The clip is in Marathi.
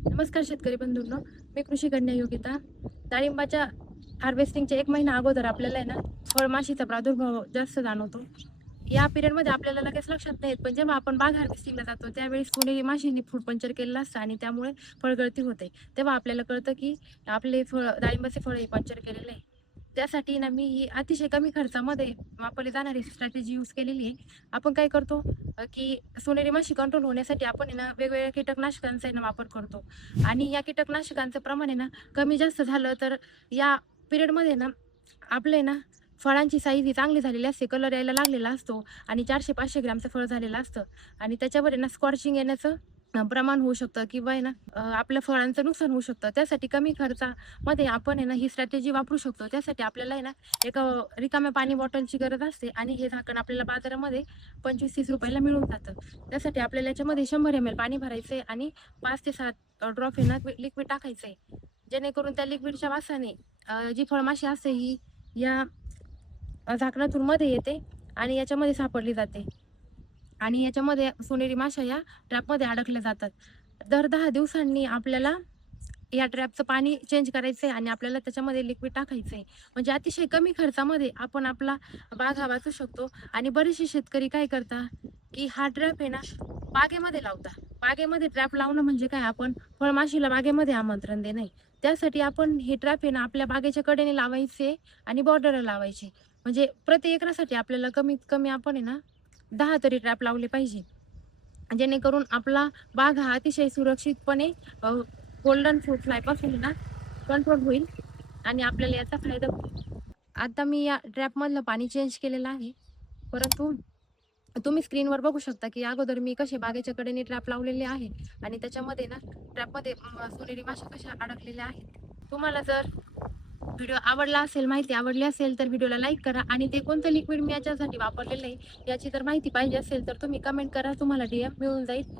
नमस्कार शेतकरी बंधूंनो, मी कृषी कन्या योगिता. डाळिंबाच्या हार्वेस्टिंगच्या 1 महिना अगोदर आपल्याला आहे ना, फळमाशीचा प्रादुर्भाव जास्त जाणवतो. या पिरियडमध्ये आपल्याला लगेच लक्षात नाही येत, पण जेव्हा आपण बाग हार्वेस्टिंगला जातो, त्यावेळेस सोनेरी माशींनी फूड पंक्चर केलेलं असतं आणि त्यामुळे फळगळती होते. तेव्हा आपल्याला कळतं, की आपले डाळिंबाचे फळ हे पंक्चर केलेले आहे. त्यासाठी ना, मी ही अतिशय कमी खर्चामध्ये वापरली जाणारी स्ट्रॅटेजी यूज केलेली आहे. आपण काय करतो, की सोनेरी माशी कंट्रोल होण्यासाठी आपण आहे ना, वेगवेगळ्या कीटकनाशकांचा आहे ना, वापर करतो आणि या कीटकनाशकांचं प्रमाण आहे ना, कमी जास्त झालं तर या पिरियडमध्ये ना, आपले ना, फळांची साईज ही चांगली झालेली असते, कलर यायला लागलेला असतो आणि 400-500 ग्रॅमचं फळ झालेलं असतं आणि त्याच्यावर आहे ना, स्कॉर्चिंग येण्याचं प्रमाण होऊ शकतं किंवा आहे ना, आपल्या फळांचं नुकसान होऊ शकतं. त्यासाठी कमी खर्चामध्ये आपण आहे ना, ही स्ट्रॅटेजी वापरू शकतो. त्यासाठी आपल्याला आहे ना, एक रिकाम्या पाणी बॉटलची गरज असते आणि हे झाकण आपल्याला बाजारामध्ये ₹25-30 ला मिळून जातं. त्यासाठी आपल्याला याच्यामध्ये 100 ml पाणी भरायचं आहे आणि 5 ते 7 ड्रॉप आहे ना, लिक्विड टाकायचं आहे. जेणेकरून त्या लिक्विडच्या वासाने जी फळमाशी असते ही या झाकणातून मध्ये येते आणि याच्यामध्ये सापडली जाते आणि याच्यामध्ये सोनेरी माशा या ट्रॅपमध्ये अडकल्या जातात. दर 10 दिवसांनी आपल्याला या ट्रॅपचं पाणी चेंज करायचं आहे आणि आपल्याला त्याच्यामध्ये लिक्विड टाकायचं आहे. म्हणजे अतिशय कमी खर्चामध्ये आपण आपला बाग हा वाचू शकतो आणि बरेचसे शेतकरी काय करतात, की हा ट्रॅप आहे ना, बागेमध्ये लावता. बागेमध्ये ट्रॅप लावणं म्हणजे काय, आपण फळमाशीला बागेमध्ये आमंत्रण देणं आहे. त्यासाठी आपण हे ट्रॅप आहे ना, आपल्या बागेच्या कडेने लावायचे आणि बॉर्डरला लावायचे. म्हणजे प्रति एकरासाठी आपल्याला कमीत कमी आपण आहे ना, 10 तरी ट्रॅप लावले पाहिजे. जेणेकरून आपला बाग हा अतिशय सुरक्षितपणे गोल्डन फ्रूट फ्लायपासून ना कंट्रोल होईल आणि आपल्याला याचा फायदा होईल. आता मी या ट्रॅपमधलं पाणी चेंज केलेलं आहे. परंतु तुम्ही स्क्रीनवर बघू शकता, की अगोदर मी कसे बागेच्या कडेने ट्रॅप लावलेले आहे आणि त्याच्यामध्ये ना ट्रॅपमध्ये सोनेरी माशा कशा अडकलेल्या आहेत. तुम्हाला जर व्हिडिओ आवडला असेल, माहिती आवडली असेल तर व्हिडिओला लाईक करा आणि ते कोणतं लिक्विड मी याच्यासाठी वापरलेलं आहे याची जर माहिती पाहिजे असेल तर तुम्ही कमेंट करा. तुम्हाला DM मिळून जाईल.